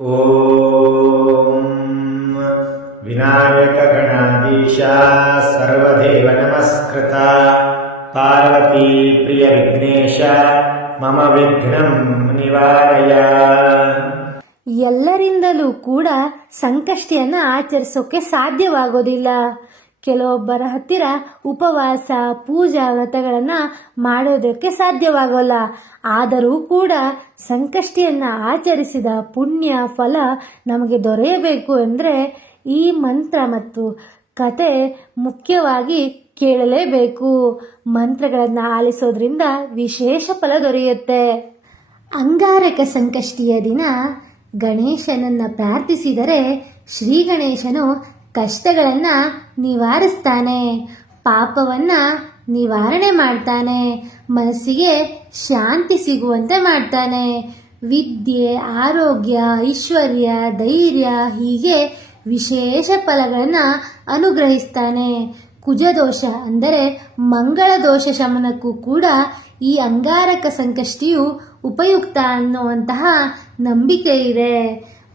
ಓಂ ವಿನಾಯಕ ಗಣಾಧೀಶ ಸರ್ವದೇವ ನಮಸ್ಕೃತ ಪಾರ್ವತಿ ಪ್ರಿಯ ವಿಘ್ನೇಶ ಮಮ ವಿಘ್ನಂ ನಿವಾರಯ ಎಲ್ಲರಿಂದಲೂ ಕೂಡ ಸಂಕಷ್ಟಿಯನ್ನು ಆಚರಿಸೋಕೆ ಸಾಧ್ಯವಾಗೋದಿಲ್ಲ. ಕೆಲವೊಬ್ಬರ ಹತ್ತಿರ ಉಪವಾಸ, ಪೂಜಾ ವ್ರತಗಳನ್ನ ಮಾಡೋದಕ್ಕೆ ಸಾಧ್ಯವಾಗೋಲ್ಲ. ಆದರೂ ಕೂಡ ಸಂಕಷ್ಟಿಯನ್ನು ಆಚರಿಸಿದ ಪುಣ್ಯ ಫಲ ನಮಗೆ ದೊರೆಯಬೇಕು ಅಂದರೆ ಈ ಮಂತ್ರ ಮತ್ತು ಕತೆ ಮುಖ್ಯವಾಗಿ ಕೇಳಲೇಬೇಕು. ಮಂತ್ರಗಳನ್ನು ಆಲಿಸೋದ್ರಿಂದ ವಿಶೇಷ ಫಲ ದೊರೆಯುತ್ತೆ. ಅಂಗಾರಕ ಸಂಕಷ್ಟಿಯ ದಿನ ಗಣೇಶನನ್ನ ಪ್ರಾರ್ಥಿಸಿದರೆ ಶ್ರೀ ಗಣೇಶನು ಕಷ್ಟಗಳನ್ನು ನಿವಾರಿಸ್ತಾನೆ. ಪಾಪವನ್ನ ನಿವಾರಣೆ ಮಾಡ್ತಾನೆ. ಮನಸ್ಸಿಗೆ ಶಾಂತಿ ಸಿಗುವಂತೆ ಮಾಡ್ತಾನೆ. ವಿದ್ಯೆ, ಆರೋಗ್ಯ, ಐಶ್ವರ್ಯ, ಧೈರ್ಯ ಹೀಗೆ ವಿಶೇಷ ಫಲಗಳನ್ನು ಅನುಗ್ರಹಿಸ್ತಾನೆ. ಕುಜದೋಷ ಅಂದರೆ ಮಂಗಳ ದೋಷ ಶಮನಕ್ಕೂ ಕೂಡ ಈ ಅಂಗಾರಕ ಸಂಕಷ್ಟಿಯು ಉಪಯುಕ್ತ ಅನ್ನುವಂತಹ ನಂಬಿಕೆ ಇದೆ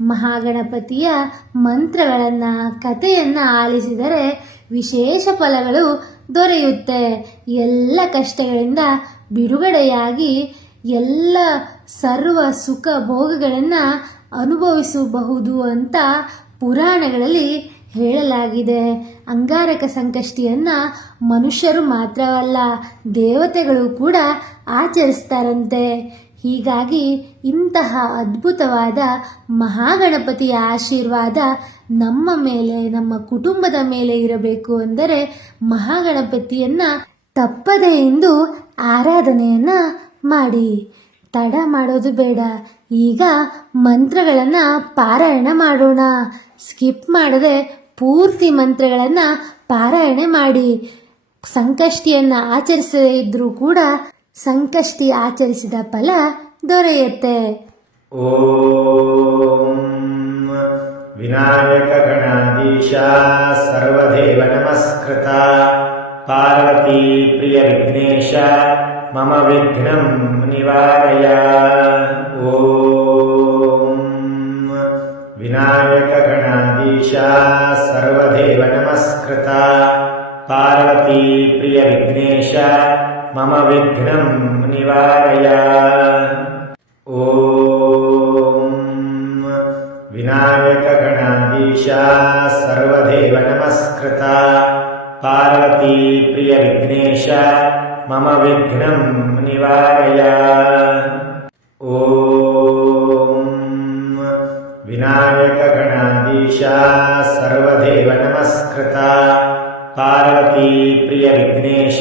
ಮಹಾಗಣಪತಿಯ ಮಂತ್ರಗಳನ್ನು, ಕಥೆಯನ್ನು ಆಲಿಸಿದರೆ ವಿಶೇಷ ಫಲಗಳು ದೊರೆಯುತ್ತೆ. ಎಲ್ಲ ಕಷ್ಟಗಳಿಂದ ಬಿಡುಗಡೆಯಾಗಿ ಎಲ್ಲ ಸರ್ವ ಸುಖ ಭೋಗಗಳನ್ನು ಅನುಭವಿಸಬಹುದು ಅಂತ ಪುರಾಣಗಳಲ್ಲಿ ಹೇಳಲಾಗಿದೆ. ಅಂಗಾರಕ ಸಂಕಷ್ಟಿಯನ್ನು ಮನುಷ್ಯರು ಮಾತ್ರವಲ್ಲ, ದೇವತೆಗಳು ಕೂಡ ಆಚರಿಸ್ತಾರಂತೆ. ಹೀಗಾಗಿ ಇಂತಹ ಅದ್ಭುತವಾದ ಮಹಾಗಣಪತಿಯ ಆಶೀರ್ವಾದ ನಮ್ಮ ಮೇಲೆ, ನಮ್ಮ ಕುಟುಂಬದ ಮೇಲೆ ಇರಬೇಕು ಅಂದರೆ ಮಹಾಗಣಪತಿಯನ್ನ ತಪ್ಪದೆ ಎಂದು ಆರಾಧನೆಯನ್ನು ಮಾಡಿ. ತಡ ಮಾಡೋದು ಬೇಡ. ಈಗ ಮಂತ್ರಗಳನ್ನು ಪಾರಾಯಣ ಮಾಡೋಣ. ಸ್ಕಿಪ್ ಮಾಡದೆ ಪೂರ್ತಿ ಮಂತ್ರಗಳನ್ನು ಪಾರಾಯಣೆ ಮಾಡಿ. ಸಂಕಷ್ಟಿಯನ್ನು ಆಚರಿಸದೇ ಇದ್ರೂ ಕೂಡ ಸಂಕಷ್ಟಿ ಆಚರಿಸಿದ ಫಲ ದೊರೆಯುತ್ತೆ. ಓಂ ವಿನಾಯಕ ಗಣಾಧೀಶ ಸರ್ವದೇವ ನಮಸ್ಕೃತ. ಪಾರ್ವತಿ ಪ್ರಿಯ ವಿಘ್ನೇಶ, ಮಮ ವಿಘ್ನ ನಿವಾರಯ. ಓಂ ವಿನಾಯಕ ಗಣಾಧೀಶ ಸರ್ವದೇವ ನಮಸ್ಕೃತ. ಪಾರ್ವತಿ ಪ್ರಿಯ ವಿಘ್ನೇಶ मम विघ्नं निवारय। ॐ विनायकगणाधीशा सर्वदेव नमस्कृता। पार्वतीप्रियविघ्नेश मम विघ्नं निवारय। ॐ विनायकगणाधीशा सर्वदेव नमस्कृता। पार्वतीप्रियविघ्नेश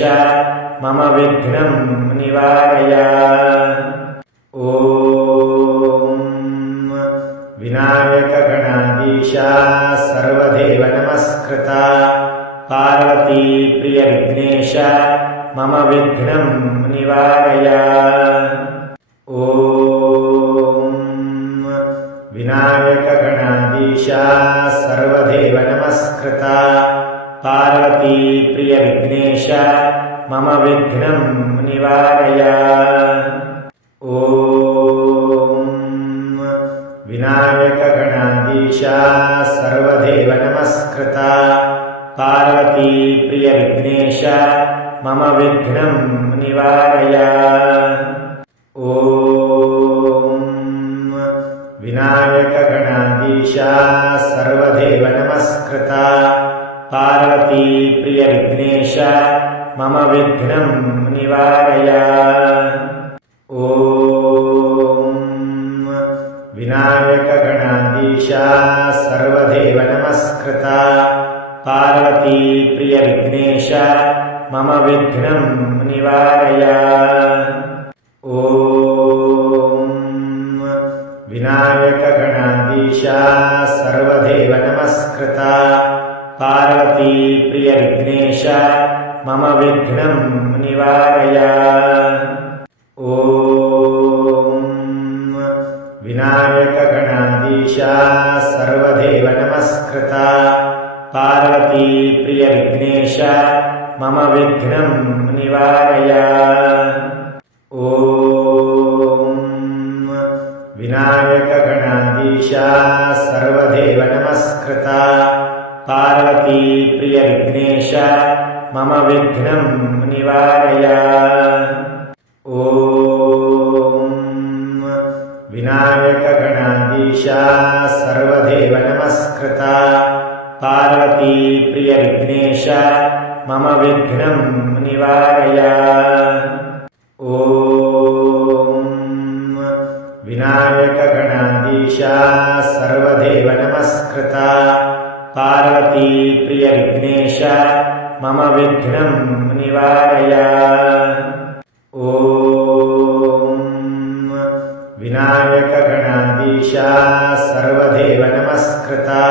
मम विघ्नं निवारय। ॐ विनायकगणाधीशा सर्वदेव नमस्कृता पार्वतीप्रियविघ्नेश मम विघ्नं निवारय। ॐ विनायकगणाधीशा सर्वदेव नमस्कृता पार्वतीप्रियविघ्नेश मम विघ्नं निवारय। ॐ विनायकगणाधीशा सर्वदेव नमस्कृता पार्वतीप्रियविघ्नेश मम विघ्नं निवारय। ॐ विनायकगणाधीशा सर्वदेव नमस्कृता पार्वतीप्रियविघ्नेश मम विघ्नं निवारय। ॐ विनायकगणाधीशा सर्वदेव नमस्कृता। पार्वतीप्रियविघ्नेश मम विघ्नं निवारय निवारय ॐ विनायकगणाधीशा गणाधीशा सर्वदेव नमस्कृता पार्वती प्रियविघ्नेश मम विघ्नं निवारय। ॐ विनायकगणाधीशा सर्वदेव नमस्कृता पार्वती प्रियविघ्नेश मम विघ्नं निवारय। ॐ विनायकगणाधीशा सर्वदेव नमस्कृता। पार्वती प्रियविघ्नेश मम विघ्नं निवारय। ॐ विनायकगणाधीशा सर्वदेव नमस्कृता।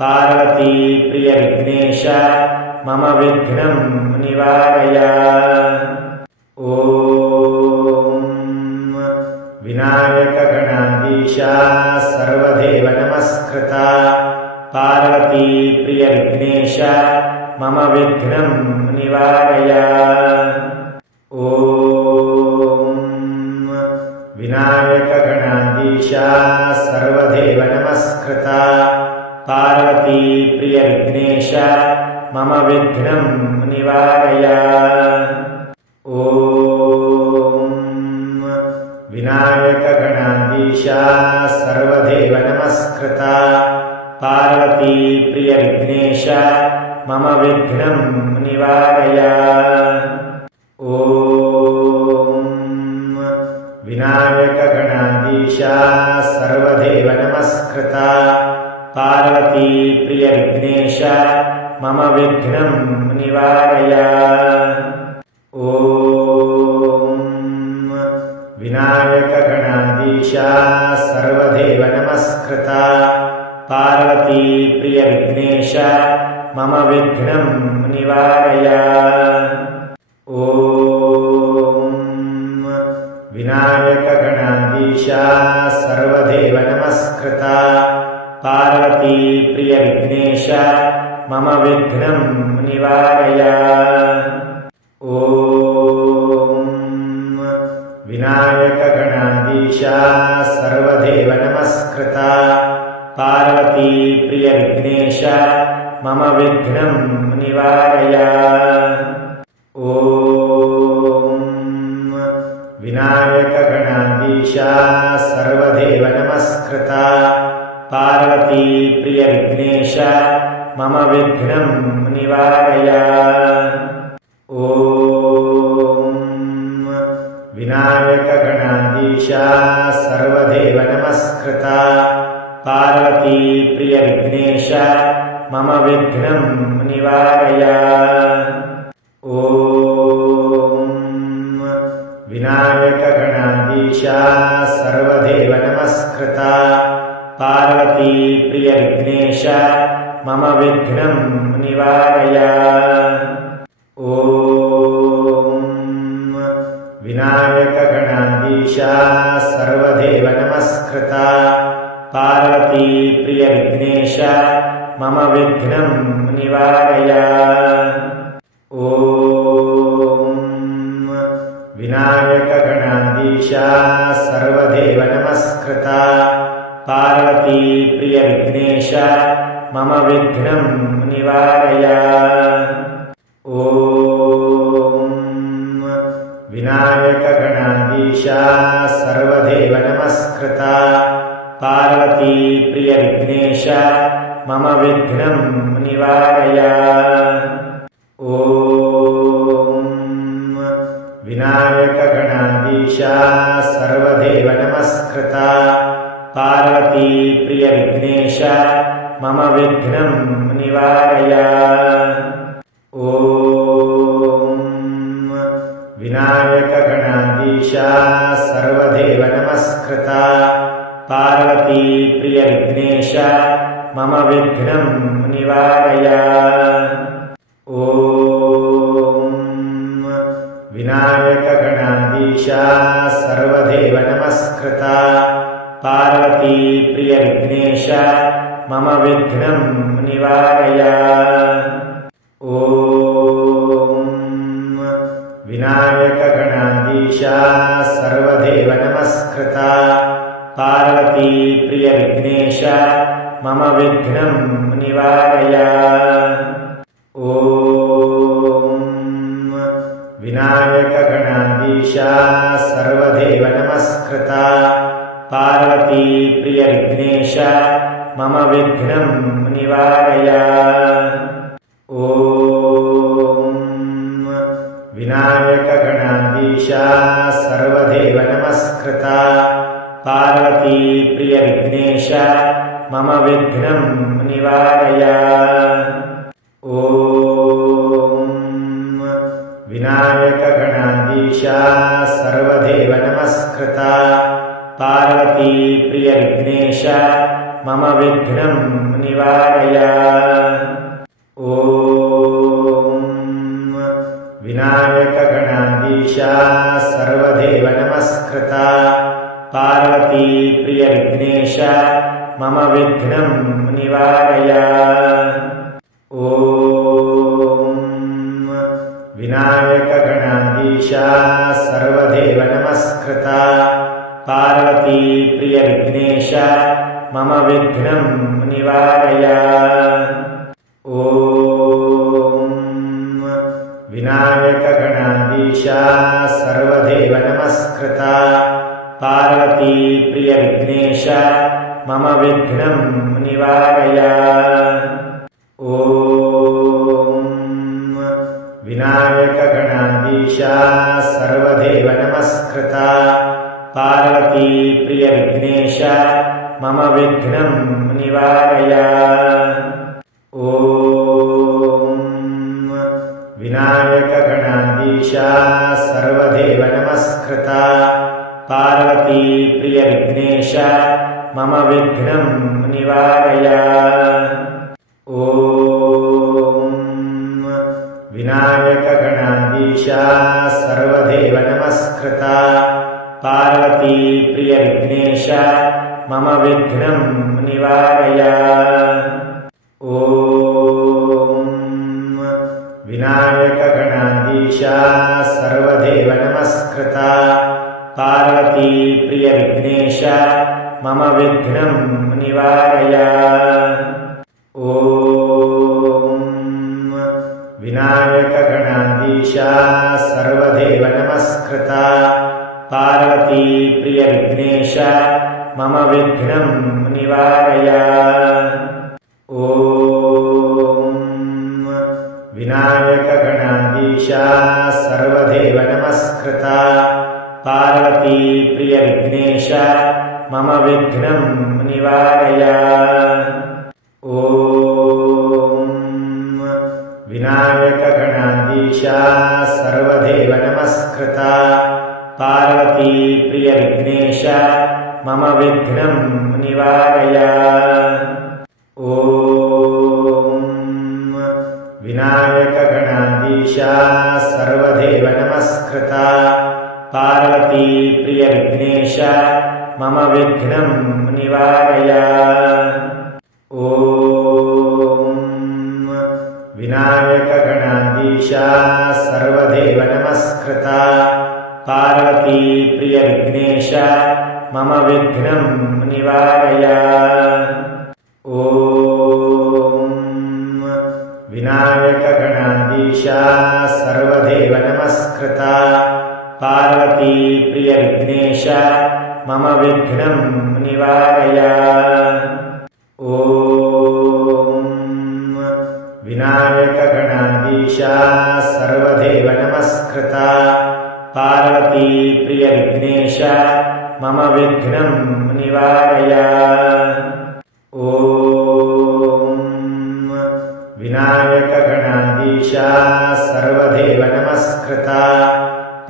पार्वती प्रियविघ्नेश मम विघ्नं निवारय। ॐ विनायकगणाधीशा सर्वदेव नमस्कृता। पार्वती प्रियविघ्नेश मम विघ्नं निवारय। ॐ विनायकगणाधीशा सर्वदेव नमस्कृता पार्वती प्रियविघ्नेश मम विघ्नं निवारय। ॐ विनायकगणाधीशा सर्वदेव नमस्कृता। पार्वती प्रियविघ्नेश मम विघ्नं निवारय। ॐ विनायकगणाधीशा सर्वदेव नमस्कृता पार्वती प्रियविघ्नेश मम विघ्नं निवारय। ॐ विनायकगणाधीशा सर्वदेव नमस्कृता। पार्वती प्रियविघ्नेश मम विघ्नं निवारय। ॐ विनायकगणाधीशा सर्वदेव नमस्कृता पार्वती प्रियविघ्नेश मम विघ्नं निवारय। ॐ विनायकगणाधीशा सर्वदेव नमस्कृता पार्वती प्रियविघ्नेश मम विघ्नं निवारय। ॐ विनायकगणाधीशा सर्वदेव नमस्कृता पार्वती प्रियविघ्नेश मम विघ्नं निवारय। ॐ विनायकगणाधीशा सर्वदेव नमस्कृता पार्वती प्रियविघ्नेश मम विघ्नं निवारय। ॐ विनायकगणाधीशा सर्वदेव नमस्कृता पार्वती प्रियविघ्नेश मम विघ्नं निवारय। ॐ विनायकगणाधीशा सर्वदेव नमस्कृता। पार्वती प्रियविघ्नेश मम विघ्नं निवारय। ॐ विनायकगणाधीशा सर्वदेव नमस्कृता पार्वती प्रियविघ्नेश मम विघ्नं निवारय। ॐ विनायकगणाधीशा सर्वदेव नमस्कृता। पार्वती प्रियविघ्नेश मम विघ्नं निवारय। ॐ विनायकगणाधीशा सर्वदेव पार्वती प्रियविघ्नेश मम विघ्नं निवारय। ॐ विनायकगणाधीशा सर्वदेव नमस्कृता पार्वती प्रियविघ्नेश मम विघ्नं निवारय निवारय। ॐ विनायकगणाधीशा सर्वदेव नमस्कृता। पार्वतीप्रियविघ्नेश मम विघ्नं निवारय। ॐ विनायकगणाधीशा सर्वदेव नमस्कृता। पार्वतीप्रियविघ्नेश मम विघ्नं निवारय। ॐ विनायकगणाधीशा सर्वदेव नमस्कृता। पार्वतीप्रियविघ्नेश मम विघ्नं निवारय। ॐ विनायकगणाधीशा सर्वदेव नमस्कृता। पार्वतीप्रियविघ्नेश मम विघ्नं निवारय। ॐ विनायकगणाधीशा सर्वदेव नमस्कृता। पार्वतीप्रियविघ्नेश मम विघ्नं निवारय। ॐ विनायकगणाधीशा सर्वदेव नमस्कृता। पार्वतीप्रियविघ्नेश मम विघ्नं निवारय। ॐ विनायकगणाधीशा सर्वदेव नमस्कृता। पार्वतीप्रियविघ्नेश मम विघ्नं निवारय। ॐ विनायकगणाधीशा सर्वदेव नमस्कृता। पार्वतीप्रियविघ्नेश मम विघ्नं निवारय। ॐ विनायकगणाधीशा सर्वदेव नमस्कृता। पार्वतीप्रियविघ्नेश मम विघ्नं निवारय। ॐ विनायकगणाधीशा सर्वदेव नमस्कृता। पार्वतीप्रियविघ्नेश मम विघ्नं निवारय। ॐ विनायकगणाधीशा सर्वदेव नमस्कृता पार्वतीप्रियविघ्नेश मम विघ्नं निवारय। ॐ विनायकगणाधीशा सर्वदेव नमस्कृता पार्वतीप्रियविघ्नेश मम विघ्नं निवारय। ॐ विनायकगणाधीशा सर्वदेव नमस्कृता। पार्वतीप्रियविघ्नेश मम विघ्नं निवारय। ॐ विनायकगणाधीशा सर्वदेव नमस्कृता। पार्वतीप्रियविघ्नेश मम विघ्नं निवारय। ॐ विनायकगणाधीशा सर्वदेव नमस्कृता। पार्वतीप्रियविघ्नेश मम विघ्नं निवारय निवारय ॐ विनायकगणाधीशा सर्वदेव नमस्कृता। पार्वतीप्रियविघ्नेश मम विघ्नं निवारय। ॐ विनायकगणाधीशा सर्वदेव नमस्कृता।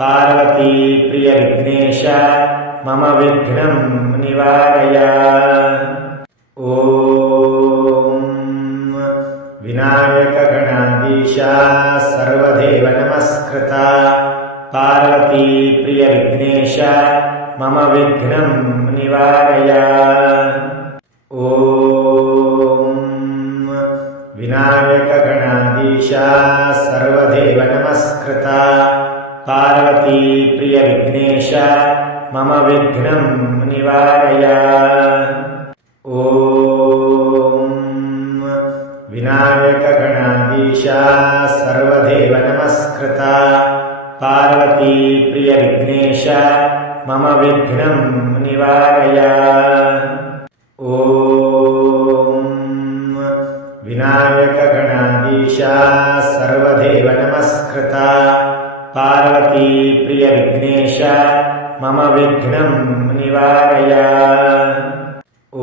पार्वतीप्रियविघ्नेश मम विघ्नं निवारय। ॐ विनायकगणाधीशा सर्वदेव नमस्कृता। पार्वतीप्रियविघ्नेश मम विघ्नं निवारय। ॐ विनायकगणाधीशा सर्वदेव नमस्कृता। पार्वतीप्रियविघ्नेश मम विघ्नं निवारय। ॐ विनायकगणाधीशा सर्वदेव नमस्कृता। पार्वतीप्रियविघ्नेश मम विघ्नं निवारय। ॐ विनायकगणाधीशा सर्वदेव नमस्कृता पार्वतीप्रियविघ्नेश मम विघ्नं निवारय। ॐ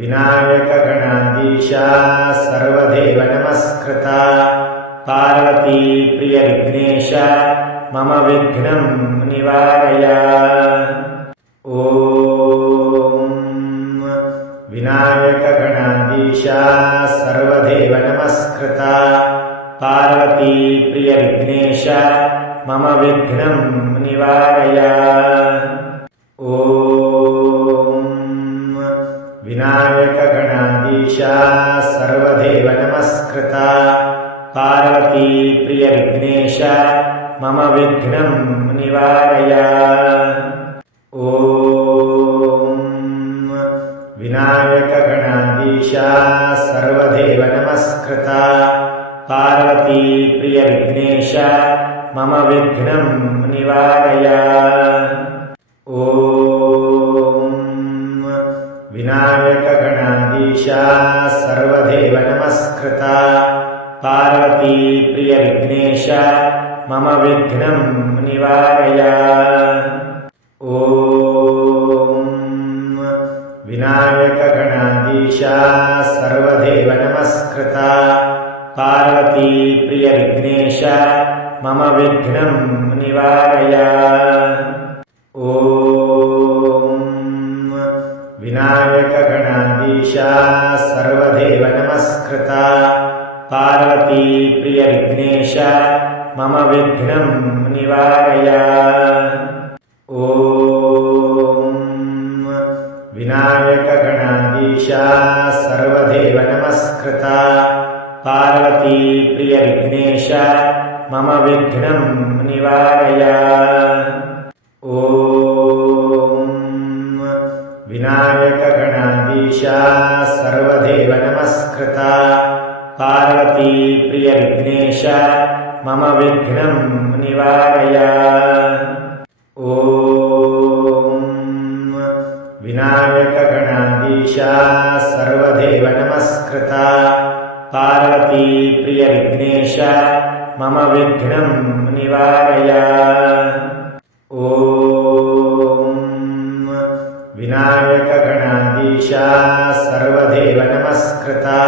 विनायकगणाधीशा सर्वदेव नमस्कृता। पार्वतीप्रियविघ्नेश मम विघ्नं निवारय। ॐ विनायकगणाधीशा सर्वदेव नमस्कृता पार्वतीप्रियविघ्नेश मम विघ्नं निवारय। ॐ विनायकगणाधीशा सर्वदेव नमस्कृता पार्वतीप्रियविघ्नेश मम विघ्नं निवारय। ॐ विनायकगणाधीशा सर्वदेव नमस्कृता पार्वतीप्रियविघ्नेश मम विघ्नं निवारय। ॐ विनायकगणाधीशा सर्वदेव नमस्कृता। पार्वतीप्रियविघ्नेश मम विघ्नं निवारय। ॐ विनायकगणाधीशा सर्वदेव नमस्कृता पार्वतीप्रियविघ्नेश मम विघ्नं निवारय। ॐ विनायकगणाधीशा सर्वदेव नमस्कृता। पार्वतीप्रियविघ्नेश मम विघ्नं निवारय। ॐ विनायकगणाधीशा सर्वदेव नमस्कृता पार्वतीप्रियविघ्नेश मम विघ्नं निवारय। ॐ विनायकगणाधीशा सर्वदेव नमस्कृता। पार्वतीप्रियविघ्नेश मम विघ्नं निवारय। ॐ विनायकगणाधीशा सर्वदेव नमस्कृता पार्वतीप्रियविघ्नेश मम विघ्नं निवारय। ॐ विनायकगणाधीशा सर्वदेव नमस्कृता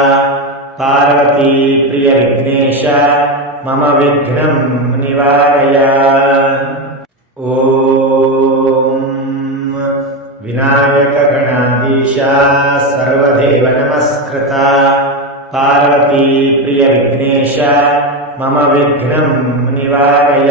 पार्वतीप्रियविघ्नेश मम विघ्नं निवारय पार्वतीप्रियविघ्नेश मम विघ्नं निवारय